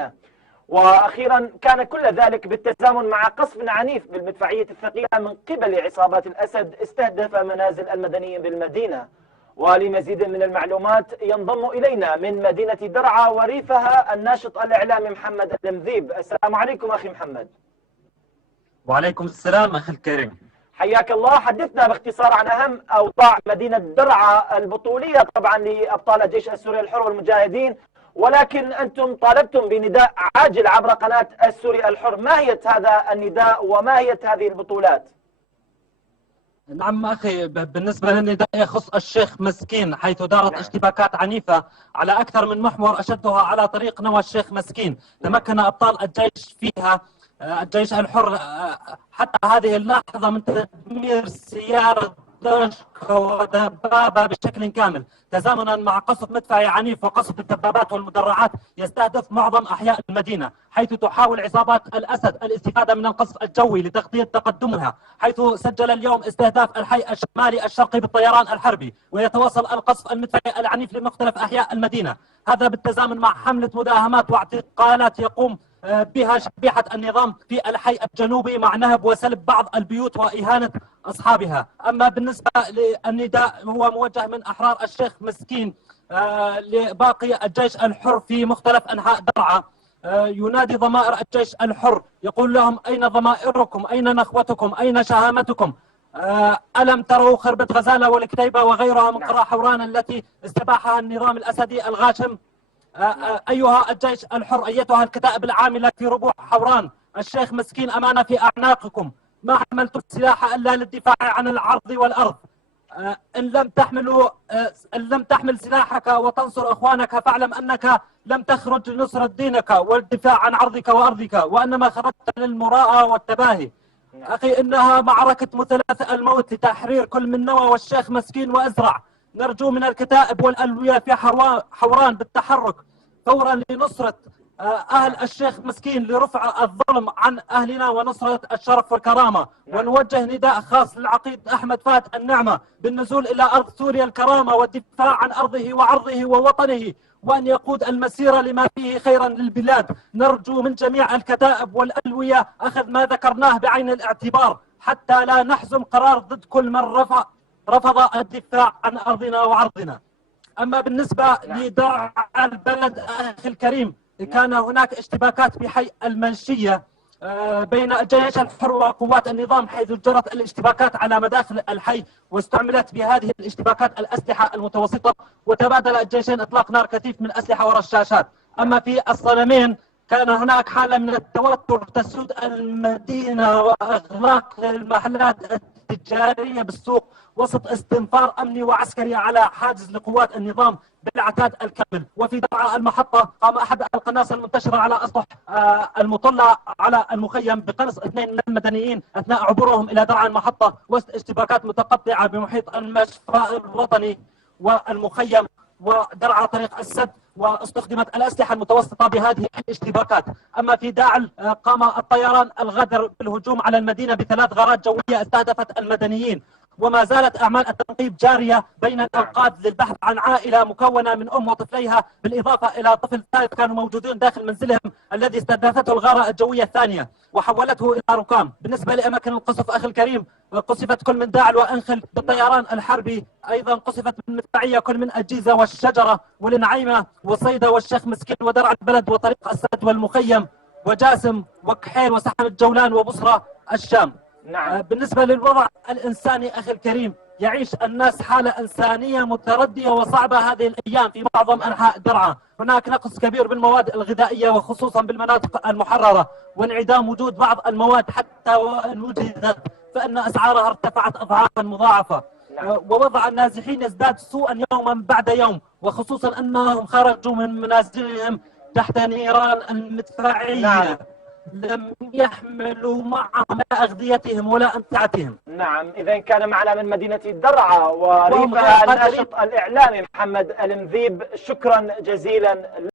المدينة. وأخيرا كان كل ذلك بالتزامن مع قصف عنيف بالمدفعية الثقيلة من قبل عصابات الأسد استهدف منازل المدنيين بالمدينة. ولمزيد من المعلومات ينضم إلينا من مدينة درعا وريفها الناشط الإعلامي محمد المذيب. السلام عليكم أخي محمد. وعليكم السلام أخي الكريم. حياك الله. حدثنا باختصار عن أهم أوضاع مدينة درعا البطولية طبعا لأبطال الجيش السوري الحر والمجاهدين، ولكن أنتم طالبتم بنداء عاجل عبر قناة السوري الحر. ما هي هذا النداء وما هي هذه البطولات؟ نعم أخي، بالنسبة للنداء يخص الشيخ مسكين، حيث دارت اشتباكات عنيفة على أكثر من محور أشدها على طريق نوى الشيخ مسكين. تمكن أبطال الجيش فيها الجيش الحر حتى هذه اللحظة من تدمير سيارة دشقة ودبابة بشكل كامل، تزامنا مع قصف مدفعي عنيف وقصف الدبابات والمدرعات يستهدف معظم أحياء المدينة، حيث تحاول عصابات الأسد الاستفادة من القصف الجوي لتغطية تقدمها، حيث سجل اليوم استهداف الحي الشمالي الشرقي بالطيران الحربي، ويتواصل القصف المدفعي العنيف لمختلف أحياء المدينة. هذا بالتزامن مع حملة مداهمات واعتقالات يقوم بها شبيحة النظام في الحي الجنوبي مع نهب وسلب بعض البيوت وإهانة أصحابها. أما بالنسبة للنداء هو موجه من أحرار الشيخ مسكين لباقي الجيش الحر في مختلف أنحاء درعا. ينادي ضمائر الجيش الحر، يقول لهم: أين ضمائركم؟ أين نخوتكم؟ أين شهامتكم؟ ألم تروا خربة غزالة والكتيبة وغيرها من قرى حوران التي استباحها النظام الأسدي الغاشم؟ أيها الجيش الحر، أيتها الكتائب العاملة في ربوع حوران، الشيخ مسكين أمانة في أعناقكم، ما حملتم السلاح إلا للدفاع عن العرض والأرض. إن لم تحمل سلاحك وتنصر إخوانك فاعلم أنك لم تخرج لنصرة دينك والدفاع عن عرضك وأرضك، وأنما خرجت للمراءة والتباهي. أخي، إنها معركة مثلث الموت لتحرير كل من نوى والشيخ مسكين وأزرع. نرجو من الكتائب والألوية في حوران بالتحرك فورا لنصرة أهل الشيخ مسكين، لرفع الظلم عن أهلنا ونصرة الشرف والكرامة. ونوجه نداء خاص للعقيد أحمد فهد النعمة بالنزول إلى أرض سوريا الكرامة والدفاع عن أرضه وعرضه ووطنه، وأن يقود المسيرة لما فيه خيرا للبلاد. نرجو من جميع الكتائب والألوية أخذ ما ذكرناه بعين الاعتبار حتى لا نحزم قرار ضد كل من رفض الدفاع عن أرضنا وعرضنا. أما بالنسبة لدرعا البلد أخي الكريم، كان هناك اشتباكات بحي المنشية بين الجيش الحر وقوات النظام، حيث جرت الاشتباكات على مداخل الحي، واستعملت بهذه الاشتباكات الأسلحة المتوسطة، وتبادل الجيشين إطلاق نار كثيف من أسلحة ورشاشات. أما في الصنمين كان هناك حالة من التوتر تسود المدينة وإغلاق المحلات التجارية بالسوق وسط استنفار أمني وعسكري على حاجز لقوات النظام بالعتاد الكامل. وفي درعا المحطة قام أحد القناص المنتشرة على أسطح المطلة على المخيم بقنص 2 من المدنيين أثناء عبورهم إلى درعا المحطة وسط اشتباكات متقطعة بمحيط المشفى الوطني والمخيم ودرعا طريق السد، واستخدمت الأسلحة المتوسطة بهذه الاشتباكات. أما في داعل قام الطيران الغدر بالهجوم على المدينة ب3 غارات جوية استهدفت المدنيين. وما زالت أعمال التنقيب جارية بين الأنقاض للبحث عن عائلة مكونة من أم وطفليها، بالإضافة إلى طفل ثالث كانوا موجودين داخل منزلهم الذي استهدفته الغارة الجوية الثانية وحولته إلى ركام. بالنسبة لأماكن القصف أخي الكريم، قصفت كل من داعل وأنخل بالطيران الحربي، أيضا قصفت بالمدفعية كل من الجيزة والشجرة والنعيمة وصيدا والشيخ مسكين ودرعا البلد وطريق السد والمخيم وجاسم وكحيل وسحم الجولان وبصرة الشام. بالنسبة للوضع الإنساني أخي الكريم، يعيش الناس حالة إنسانية متردية وصعبة هذه الأيام في معظم أنحاء درعا. هناك نقص كبير بالمواد الغذائية وخصوصا بالمناطق المحررة، وانعدام وجود بعض المواد حتى وإن وجدت فإن أسعارها ارتفعت أضعافا مضاعفة. ووضع النازحين يزداد سوءا يوما بعد يوم، وخصوصا أنهم خرجوا من منازلهم تحت نيران المدفعية. لم يحملوا معهم لا أغذيتهم ولا أمتعتهم. نعم، إذا كان معنا من مدينة درعا وريفها الناشط الإعلامي محمد المذيب. شكرا جزيلا.